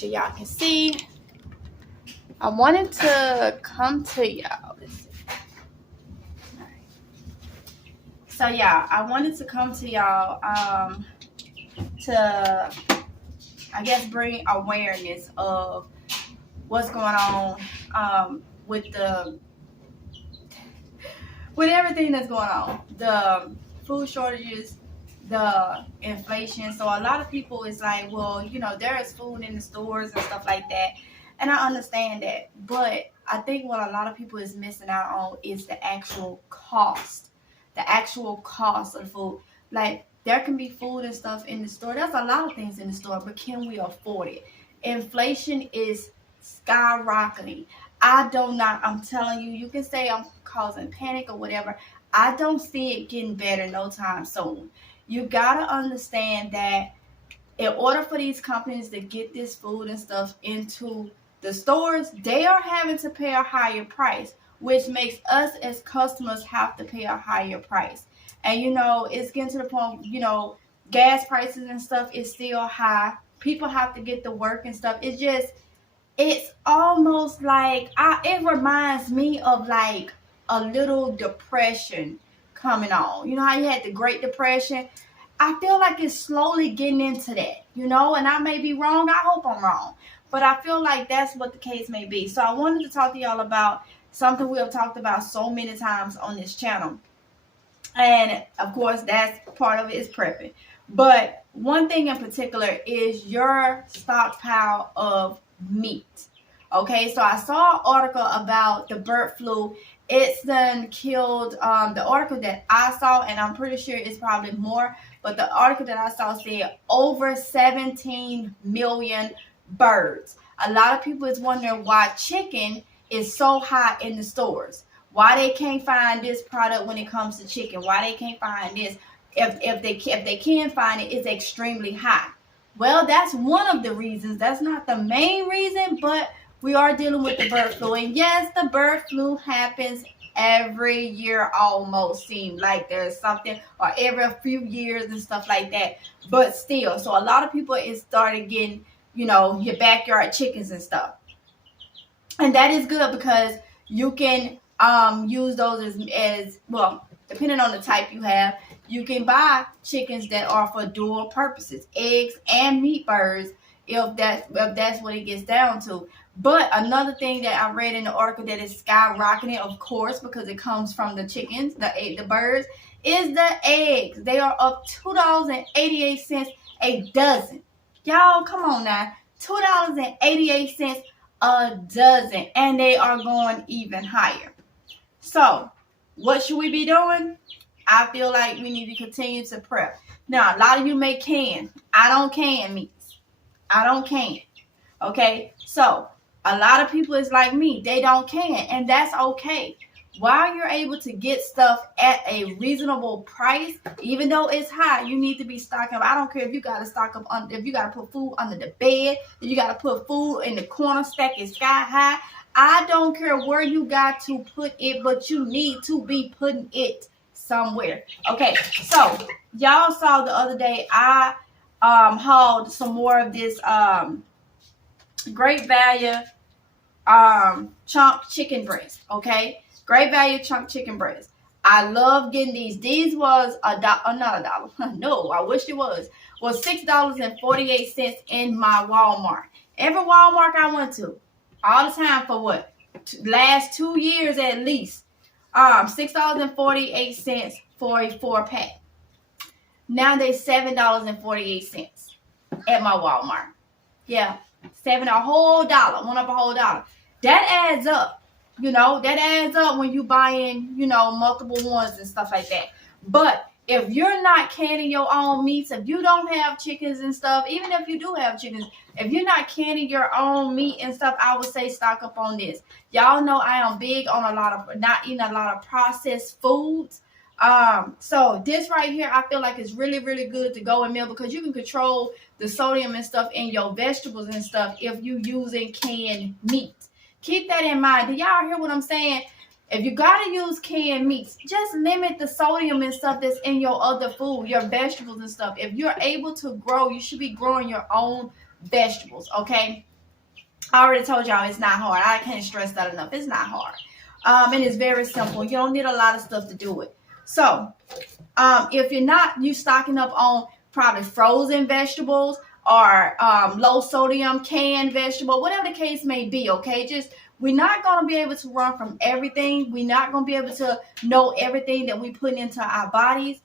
sure y'all can see. I wanted to come to y'all. So yeah, I wanted to come to y'all to, I guess, bring awareness of what's going on with everything that's going on. The food shortages, the inflation. So a lot of people is like, well, there is food in the stores and stuff like that. And I understand that. But I think what a lot of people is missing out on is the actual cost. The actual cost of food. Like, there can be food and stuff in the store. There's a lot of things in the store, but can we afford it? Inflation is skyrocketing. I'm telling you, you can say I'm causing panic or whatever. I don't see it getting better no time soon. You gotta understand that in order for these companies to get this food and stuff into the stores, they are having to pay a higher price, which makes us as customers have to pay a higher price. And it's getting to the point, gas prices and stuff is still high. People have to get to work and stuff. It's almost like, it reminds me of like a little depression coming on. You know how you had the Great Depression? I feel like it's slowly getting into that, and I may be wrong. I hope I'm wrong. But I feel like that's what the case may be. So I wanted to talk to y'all about something we have talked about so many times on this channel. And of course, that's part of it is prepping. But one thing in particular is your stockpile of meat. Okay, so I saw an article about the bird flu. It's done killed, the article that I saw, and I'm pretty sure it's probably more, but the article that I saw said over 17 million birds. A lot of people is wondering why chicken is so high in the stores. Why they can't find this product when it comes to chicken. Why they can't find this. If they can find it, it's extremely high. Well, that's one of the reasons. That's not the main reason, but we are dealing with the bird flu. And yes, the bird flu happens every year almost. Seems like there's something, or every few years and stuff like that. But still, so a lot of people is started getting, your backyard chickens and stuff. And that is good because you can use those as well, depending on the type you have. You can buy chickens that are for dual purposes, eggs and meat birds, if that's what it gets down to. But another thing that I read in the article that is skyrocketing, of course, because it comes from the chickens, the birds, is the eggs. They are up $2.88 a dozen. Y'all, come on now. $2.88 a dozen. And they are going even higher. So, what should we be doing? I feel like we need to continue to prep. Now, a lot of you may can. I don't can meats. I don't can. Okay? So, a lot of people is like me. They don't can. And that's okay. While you're able to get stuff at a reasonable price, even though it's high, you need to be stocking up. I don't care if you got to stock up, if you got to put food under the bed, if you got to put food in the corner, stack it sky high. I don't care where you got to put it, but you need to be putting it somewhere. Okay, so y'all saw the other day I hauled some more of this Great Value chunk chicken breast. Okay, Great Value chunk chicken breast. I love getting these. These was not $1. No, I wish it was $6.48 in my Walmart. Every Walmart I went to, all the time for what? Last 2 years at least. $6.48 for a 4-pack. Now they $7.48 at my Walmart. Yeah, a whole dollar. Went up a whole dollar. That adds up. That adds up when you buying, multiple ones and stuff like that. But if you're not canning your own meats, if you don't have chickens and stuff, even if you do have chickens, if you're not canning your own meat and stuff, I would say stock up on this. Y'all know I am big on not eating a lot of processed foods. So this right here, I feel like it's really, really good to go and meal because you can control the sodium and stuff in your vegetables and stuff if you using canned meat. Keep that in mind. Do y'all hear what I'm saying? If you got to use canned meats, just limit the sodium and stuff that's in your other food, your vegetables and stuff. If you're able to grow, you should be growing your own vegetables, okay? I already told y'all it's not hard. I can't stress that enough. It's not hard. And it's very simple. You don't need a lot of stuff to do it. So, if you're not, you stocking up on probably frozen vegetables or low sodium canned vegetable, whatever the case may be, okay? Just, we're not going to be able to run from everything. We're not going to be able to know everything that we put into our bodies,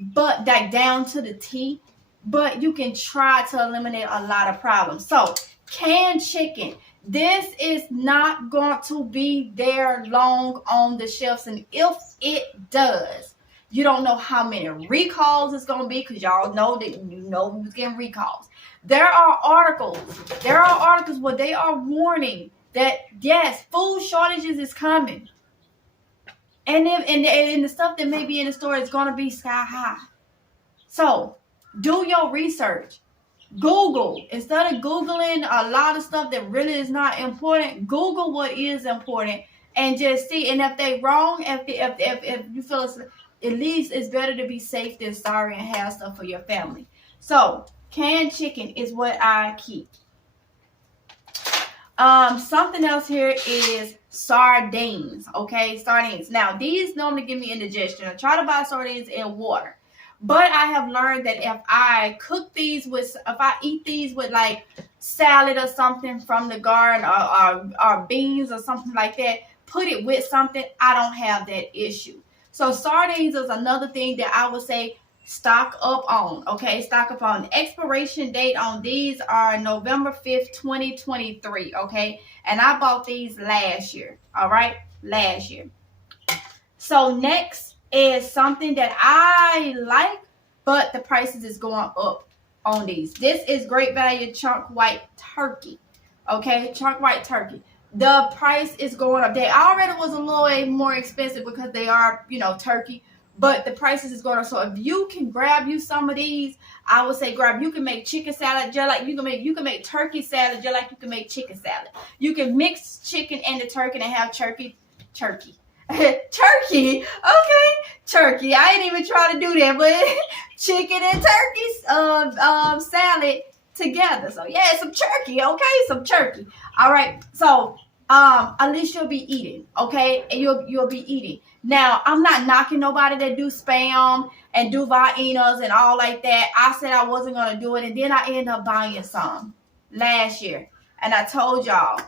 but like down to the T. But you can try to eliminate a lot of problems. So, canned chicken. This is not going to be there long on the shelves. And if it does, you don't know how many recalls it's going to be, because y'all know that we was getting recalls. There are articles where they are warning that, yes, food shortages is coming. And the stuff that may be in the store is going to be sky high. So do your research. Google. Instead of Googling a lot of stuff that really is not important, Google what is important and just see. And if they wrong, if you feel it's, at least it's better to be safe than sorry and have stuff for your family. So canned chicken is what I keep. Something else here is sardines. Okay, sardines. Now these normally give me indigestion. I try to buy sardines in water. But I have learned that if I cook these if I eat these with like salad or something from the garden or beans or something like that, put it with something, I don't have that issue. So sardines is another thing that I would say stock up on. Okay, stock up on. The expiration date on these are November 5th, 2023. Okay, and I bought these last year. All right, last year. So next is something that I like, but the prices is going up on these. This is Great Value chunk white turkey. Okay, chunk white turkey. The price is going up. They already was a little more expensive because they are, turkey, but the prices is going up. So if you can grab you some of these, I would say grab. You can make chicken salad just like you can make turkey salad just like you can make chicken salad. You can mix chicken and the turkey and have turkey. Turkey, okay, turkey. I ain't even try to do that, but chicken and turkey salad together. So yeah, some turkey, okay, some turkey. All right, so at least you'll be eating, okay, and you'll be eating. Now I'm not knocking nobody that do spam and do viennas and all like that. I said I wasn't gonna do it, and then I ended up buying some last year, and I told y'all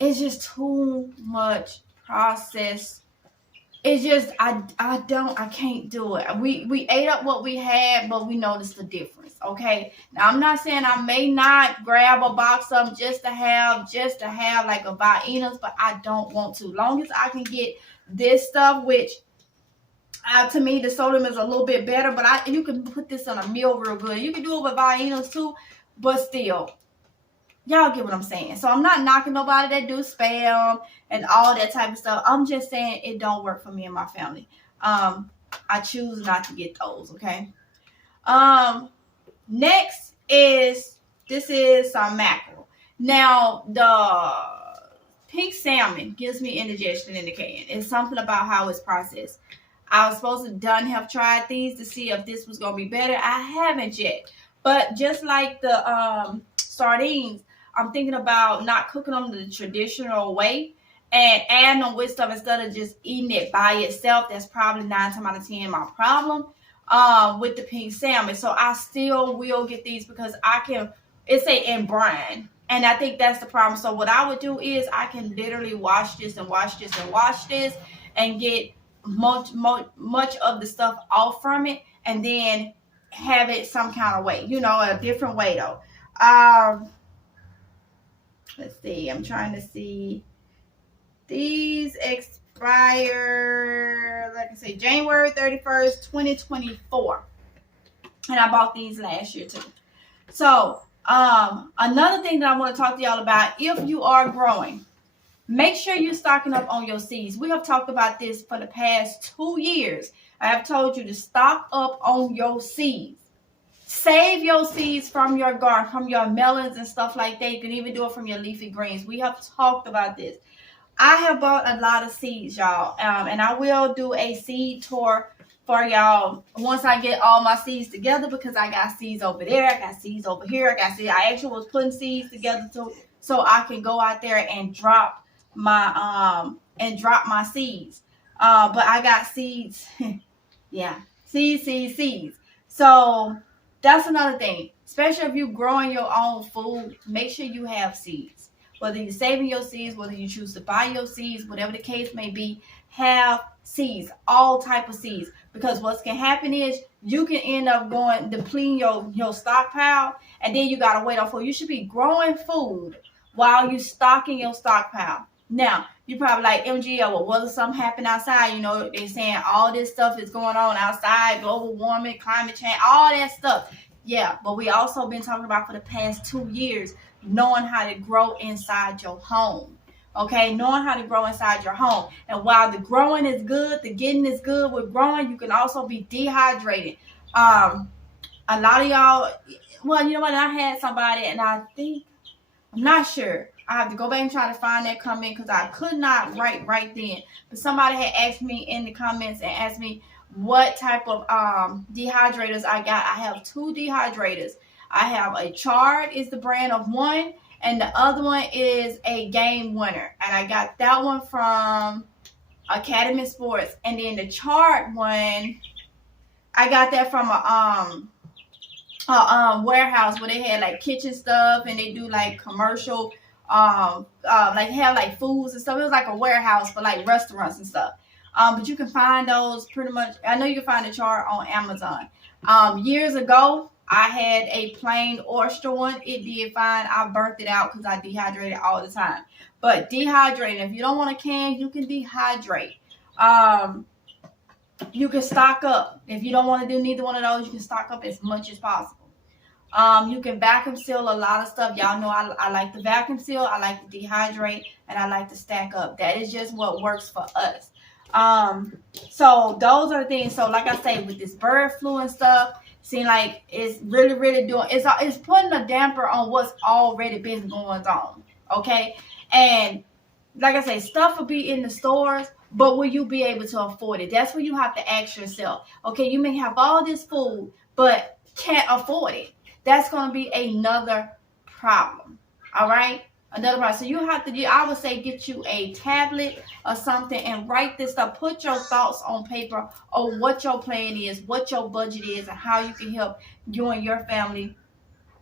it's just too much processed. It's just I can't do it. We ate up what we had, but we noticed the difference. Okay. Now I'm not saying I may not grab a box of them just to have like a viennas, but I don't want to. Long as I can get this stuff, which to me the sodium is a little bit better, but you can put this on a meal real good. You can do it with viennas too, but still. Y'all get what I'm saying. So I'm not knocking nobody that do spam and all that type of stuff. I'm just saying it don't work for me and my family. I choose not to get those, okay? Next is some mackerel. Now, the pink salmon gives me indigestion in the can. It's something about how it's processed. I was supposed to have tried these to see if this was going to be better. I haven't yet. But just like the sardines, I'm thinking about not cooking them the traditional way and adding them with stuff instead of just eating it by itself. That's probably 9 times out of 10 my problem with the pink salmon. So I still will get these because it's in brine. And I think that's the problem. So what I would do is I can literally wash this and wash this and wash this and get much of the stuff off from it and then have it some kind of way, a different way though. Let's see. I'm trying to see. These expire, like I say, January 31st, 2024. And I bought these last year too. So, another thing that I want to talk to y'all about, if you are growing, make sure you're stocking up on your seeds. We have talked about this for the past 2 years. I have told you to stock up on your seeds. Save your seeds from your garden, from your melons and stuff like that. You can even do it from your leafy greens. We have talked about this. I have bought a lot of seeds, y'all. And I will do a seed tour for y'all once I get all my seeds together because I got seeds over there. I got seeds over here. I actually was putting seeds together so I can go out there and drop my seeds. But I got seeds. Yeah, seeds. So that's another thing. Especially if you're growing your own food, make sure you have seeds. Whether you're saving your seeds, whether you choose to buy your seeds, whatever the case may be, have seeds, all type of seeds. Because what can happen is you can end up depleting your stockpile, and then you gotta wait on food. You should be growing food while you stocking your stockpile. Now, you probably like, MGL, well, what if something happen outside? You know, they're saying all this stuff is going on outside, global warming, climate change, all that stuff. Yeah, but we also been talking about for the past 2 years, knowing how to grow inside your home. Okay, knowing how to grow inside your home. And while the growing is good, the getting is good with growing, you can also be dehydrated. A lot of y'all, well, you know what? I had somebody, and I'm not sure. I have to go back and try to find that comment because I could not write right then. But somebody had asked me in the comments and asked me what type of dehydrators I got. I have 2 dehydrators. I have a Chard is the brand of one, and the other one is a Game Winner. And I got that one from Academy Sports. And then the Chard one, I got that from a warehouse where they had like kitchen stuff, and they do like commercial like have like foods and stuff. It was like a warehouse for like restaurants and stuff. But you can find those pretty much. I know you can find the chart on Amazon. Years ago, I had a plain oyster one. It did fine. I burnt it out because I dehydrated all the time. But dehydrating, if you don't want a can, you can dehydrate. You can stock up. If you don't want to do neither one of those, you can stock up as much as possible. You can vacuum seal a lot of stuff. Y'all know I like to vacuum seal. I like to dehydrate, and I like to stack up. That is just what works for us. So those are the things. So like I say, with this bird flu and stuff, seem like it's really doing, it's putting a damper on what's already been going on. Okay. And like I say, stuff will be in the stores, but will you be able to afford it? That's where you have to ask yourself. Okay, you may have all this food, but can't afford it. That's going to be another problem. All right? Another problem. So you have to, I would say, get you a tablet or something and write this stuff. Put your thoughts on paper on what your plan is, what your budget is, and how you can help you and your family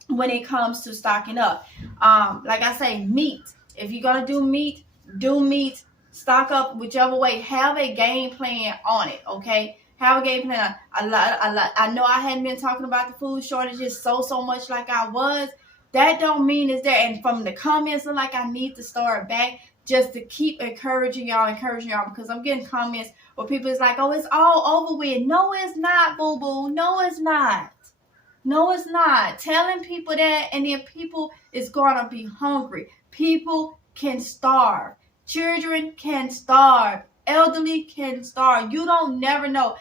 when it comes to stocking up. Like I say, meat. If you're going to do meat, stock up whichever way. Have a game plan on it, okay? Have a game plan. I know I hadn't been talking about the food shortages so much like I was. That don't mean it's there. And from the comments, I'm like, I need to start back just to keep encouraging y'all, because I'm getting comments where people is like, oh, it's all over with. No, it's not, boo-boo. No, it's not. No, it's not. Telling people that, and then people is going to be hungry. People can starve. Children can starve. Elderly can starve. You don't never know.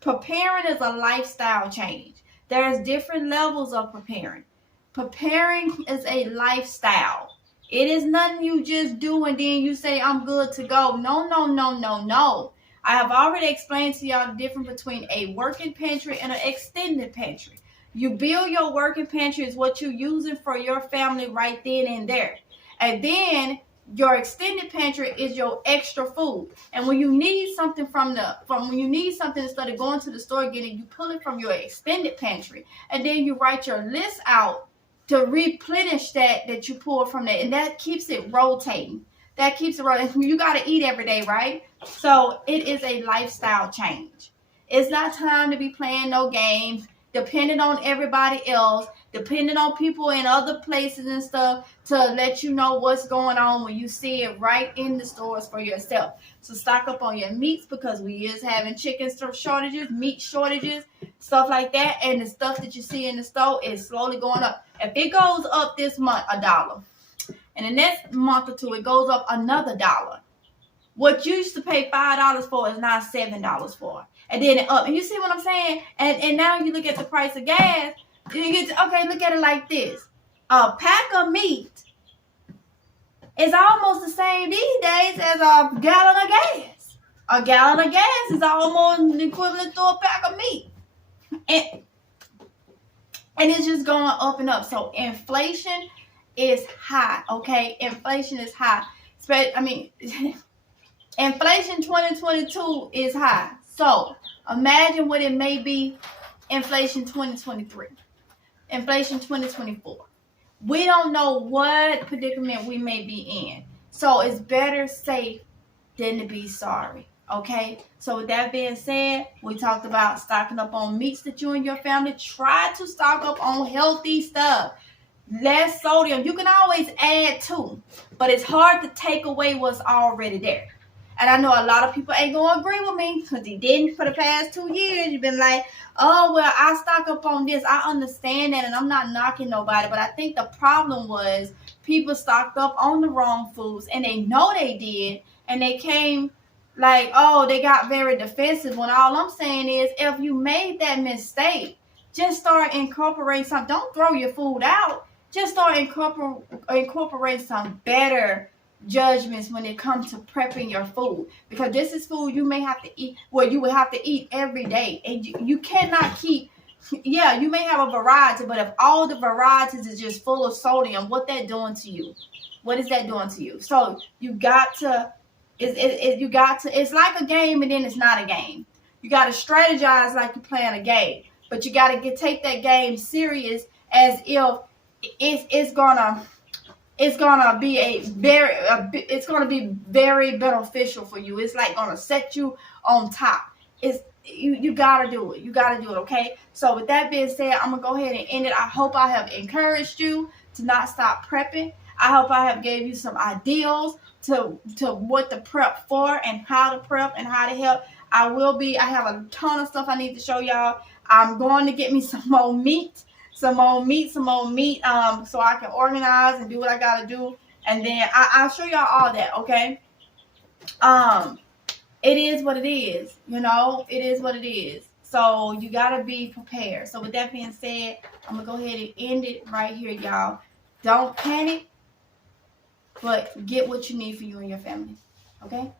Preparing is a lifestyle change. There's different levels of preparing. Preparing is a lifestyle. It is nothing you just do and then you say, I'm good to go. No. I have already explained to y'all the difference between a working pantry and an extended pantry. You build your working pantry is what you're using for your family right then and there. And then your extended pantry is your extra food. And when you need something instead of going to the store getting, you pull it from your extended pantry. And then you write your list out to replenish that you pull from that. And that keeps it rotating. You got to eat every day, right? So it is a lifestyle change. It's not time to be playing no games, depending on everybody else, depending on people in other places and stuff to let you know what's going on when you see it right in the stores for yourself. So stock up on your meats because we is having chicken shortages, meat shortages, stuff like that. And the stuff that you see in the store is slowly going up. If it goes up this month, $1, and the next month or two, it goes up another $1. What you used to pay $5 for is now $7 for. And then it up. And you see what I'm saying? And now you look at the price of gas. Okay, look at it like this. A pack of meat is almost the same these days as a gallon of gas. A gallon of gas is almost equivalent to a pack of meat. And it's just going up and up. So inflation is high, okay? Inflation is high. Inflation 2022 is high. So imagine what it may be inflation 2023, inflation 2024. We don't know what predicament we may be in. So it's better safe than to be sorry. Okay? So with that being said, we talked about stocking up on meats that you and your family. Try to stock up on healthy stuff. Less sodium. You can always add to, but it's hard to take away what's already there. And I know a lot of people ain't gonna agree with me because they didn't for the past 2 years. You've been like, oh, well, I stock up on this. I understand that, and I'm not knocking nobody. But I think the problem was people stocked up on the wrong foods, and they know they did, and they came like, oh, they got very defensive. When all I'm saying is, if you made that mistake, just start incorporating something. Don't throw your food out. Just start incorporate some better judgments when it comes to prepping your food, because this is food you may have to eat, you will have to eat every day, and you cannot keep. Yeah, you may have a variety, but if all the varieties is just full of sodium, what that doing to you? What is that doing to you? So you got to, it's like a game, and then it's not a game. You got to strategize like you're playing a game, but you got to take that game serious as if it's gonna be very beneficial for you. It's like gonna set you on top. You gotta do it. You gotta do it. Okay. So with that being said, I'm gonna go ahead and end it. I hope I have encouraged you to not stop prepping. I hope I have gave you some ideas to what to prep for and how to prep and how to help. I have a ton of stuff I need to show y'all. I'm going to get me some more meat. So I can organize and do what I gotta do, and then I'll show y'all all that. Okay. It is what it is. It is what it is. So you gotta be prepared. So with that being said, I'm gonna go ahead and end it right here, y'all. Don't panic, but get what you need for you and your family. Okay.